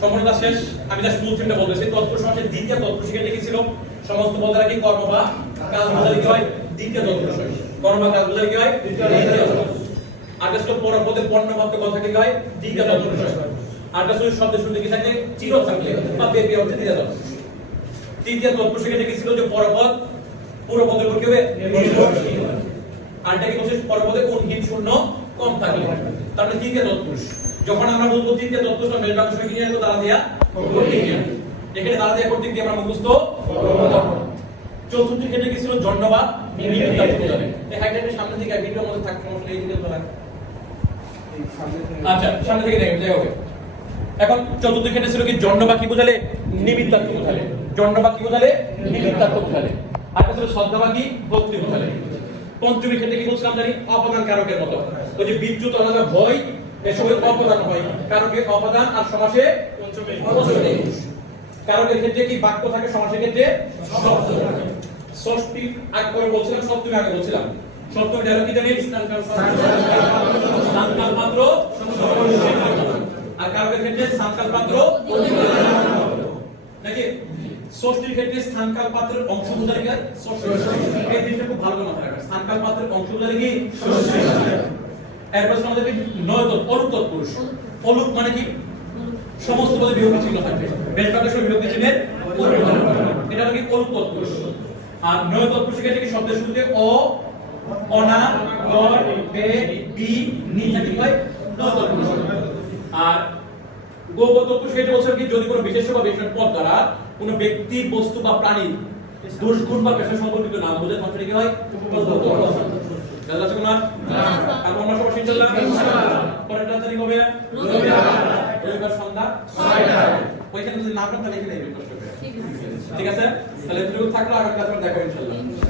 সম্পূর্ণ কাজ শেষ। আমি জাস্ট মূল থিমটা বলতেছি তৎপুরুষ সমাসের দ্বিতীয় তৎপুরুষ এখানে কি ছিল সমস্ত পদের আগে কর্ম বা কাজ বোঝালে কি হয়? দ্বিতীয় হয় কর্ম বা কাজ বোঝালে কি হয়? তৎপুরুষ আটা ছিল পরপদে পণ্যভাব্য কথা কি হয়? দ্বিতীয় তৎপুরুষ হয় আটা ছিল শব্দ শুনতে কি থাকে? চির থাকলে বা বেপি অর্থে দ্বিতীয় তৎপুরুষ তৃতীয় তৎপুরুষ এখানে কি ছিল যে পরপদ পুরো পদের উপর কি হবে? নির্ভরশীল। আরটা কি বলছে? পরপদে কোন হিন শূন্য কম থাকলে। তার মানে তৃতীয় তৎপুরুষ যখন আমরা বলব তৃতীয় তৎপুরুষ বা মেল বাক্য কি নিয়ে আসব তারা এখানে তারা দিয়া কর্তৃক দিয়ে আমরা মুখস্থ চতুর্থ ক্ষেত্রে কি ছিল? হাইলাইটের সামনে থেকে ভিডিওর মধ্যে থাকতে এই দিকে। আচ্ছা সামনে থেকে যাই হবে এখন চতুর্থ ক্ষেত্রে ছিল কি? জন্মবাদ কি বোঝালে? নিমিত্তার্থ বোঝালে। কি বোঝালে? বোঝালে। আর কি ভক্তি বোঝালে। পঞ্চমী ক্ষেত্রে কি বলছিলাম জানি? অপদান কারকের মতো। ওই যে বিদ্যুৎ ভয় এসবের অপদান হয় কারকের অপদান আর সমাসে কারকের ক্ষেত্রে কি বাক্য থাকে সমাসের ক্ষেত্রে? ষষ্ঠী আগে পরে বলছিলাম? সপ্তমী আগে বলছিলাম। সপ্তমী ডায়লগ কি জানি সান্তাল পাত্র। আর কারকের ক্ষেত্রে সান্তাল পাত্র। নাকি? ষষ্ঠীর ক্ষেত্রে স্থানকাল পাত্রের অংশ কি ষষ্ঠী। এই জিনিসটা খুব ভালো করে মাথায় স্থানকাল পাত্রের অংশ কি? ষষ্ঠী। এরপর আমাদের নয় তৎ অলুক তৎপুরুষ অলুক মানে কি? সমস্ত পদে বিভক্তি চিহ্ন থাকবে। বেশ কাদের সঙ্গে বিভক্তি চিহ্নের এটা হলো কি? অলুক তৎপুরুষ আর নয় তৎপুরুষ ক্ষেত্রে কি শব্দের শুরুতে অ অনা গর বে বি নি থাকে হয় নয় তৎপুরুষ আর গোপতত্ত্ব সেটা বলছে কি যদি কোনো বিশেষ বা বিশেষ পদ দ্বারা কোনো ব্যক্তি বস্তু বা প্রাণী দুষ্গুণ বা পেশা সম্পর্কিত নাম বোঝায় তখন কি হয়? জানা আছে কোনা তারপর আমরা সবাই ইনশাআল্লাহ পরের ক্লাস তারিখ হবে রবিবার সন্ধ্যা ওইখানে যদি না তাহলে এখানে ঠিক আছে। তাহলে থাকল আগামী ক্লাসে দেখো ইনশাল্লাহ ইনশাআল্লাহ।